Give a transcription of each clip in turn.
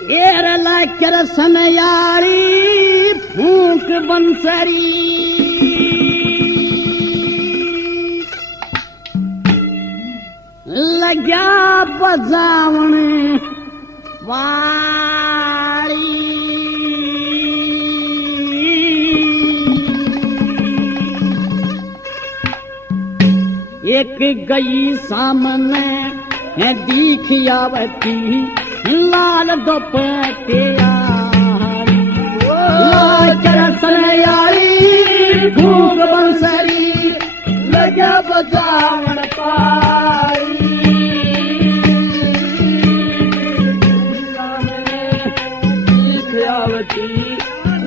केरला करसन यारी फूंक बंसरी लग्या बजावण वारी एक गई सामने है दिखियावती लाल दुपट्टे करसन यारी फूंक बंसरी लग्या बजावण पारी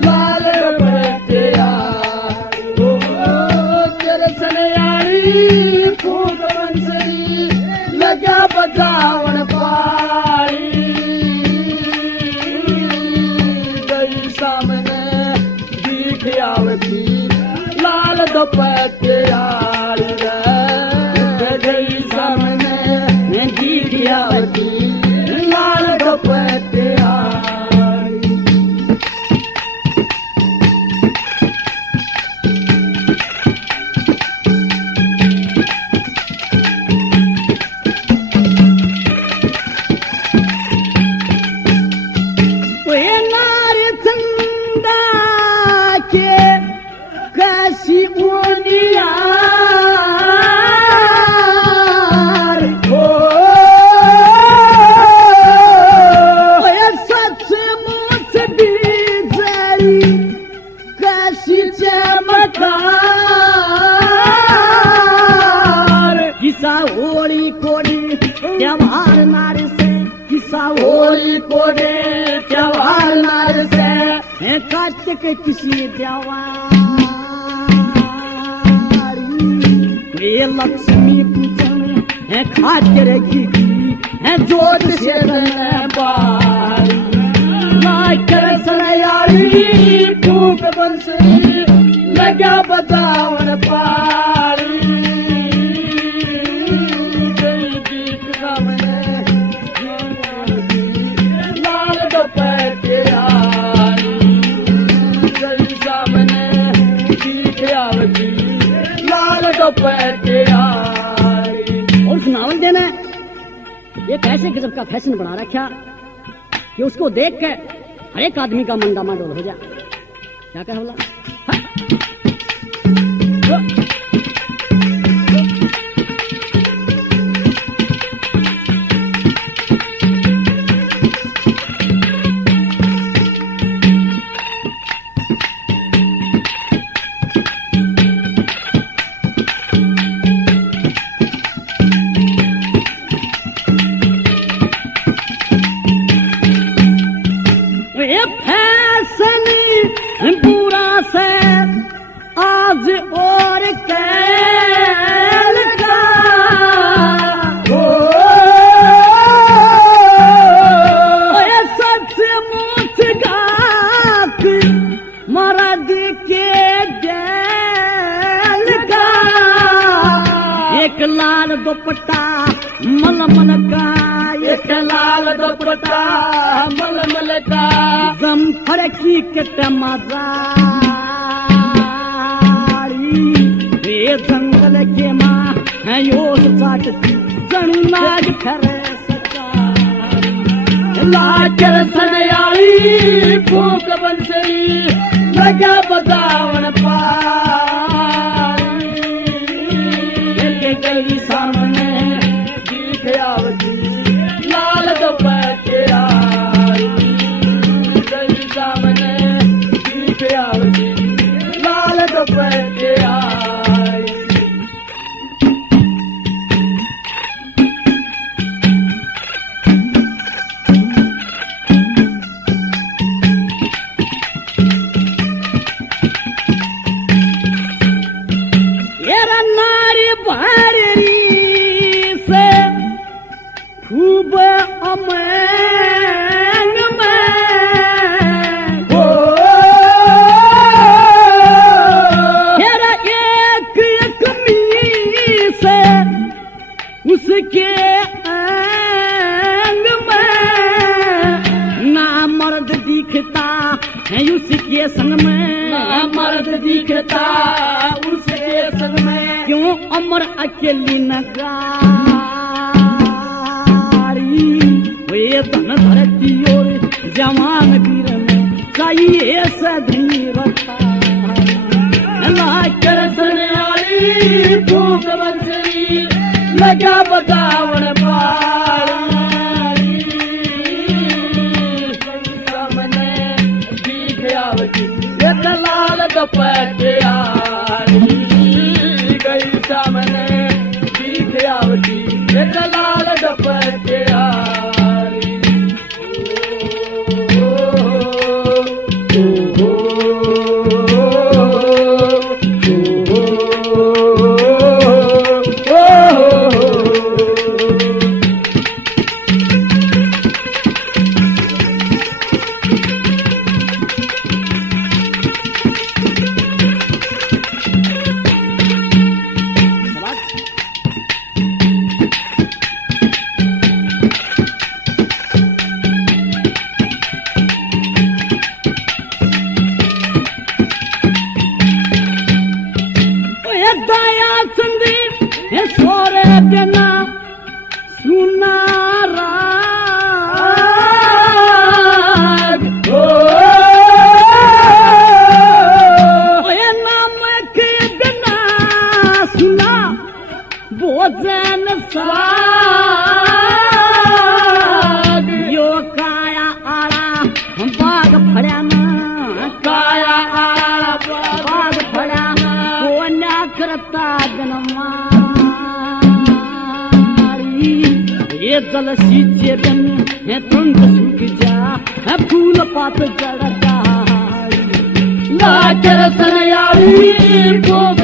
लाल दुपट्टे करसन यारी फूंक बंसरी लग्या बजावण पारी आवती लाल दुपट्टे गई सामने दीदी आवती लाल दुपट्टे कैसी सचमुच बीजरी कैसी चमकार किसा होली कोडी त्योहार नार से किसा होली कोडे त्योहार नार से कार्तिक किसी त्योहार ये लक्ष्मी पूजन है खातिर की है जोत से बारी करसन यारी फूंक बंसरी लग्या बजावण पारी लाल दुपट्टे लाल दुपट्टे और सुनावल देना ये कैसे गजब का फैशन बना रखा कि उसको देख के हर एक आदमी का मन डामाडोल हो जाए। क्या कह बोला पूरा से आज और कैल का सचमुच गात मरद के गैल का एक लाल दुपट्टा मलमल का एक लाल दुपट्टा मलमल का जमफर की कटमजारी वे जंगल के माँ है योस चाटती जन्नाग खरे करसन यारी फूंक बंसरी लग्या बजावण पारी गई सामने दिख आवती लाल दुपट्टे सामने दिख आवती लाल दुपट्टे उसके संग में मर्द दिखता उसके संग में, क्यों अमर अकेली नगारी, वे धन धरती और जवान वीर में चाहिए सधनी रखा करसनाली फूक बंसरी लगा बजावन पारी, सामने दिख आवती एक लाल दुपट्टे आरी, गई सामने दिख आवती एक लाल दुपट्टे आरी। दया संदीप सोरे देना सुनारा नाम के देना सुना भोजन साग, यो काया आड़ा बाग फड़ा ना, काया आला बाग फड़ा करता जनमारी, ये जल सींचे दिन है तुंग सूख जा है फूल पात जड़ता ला करसनाली फूक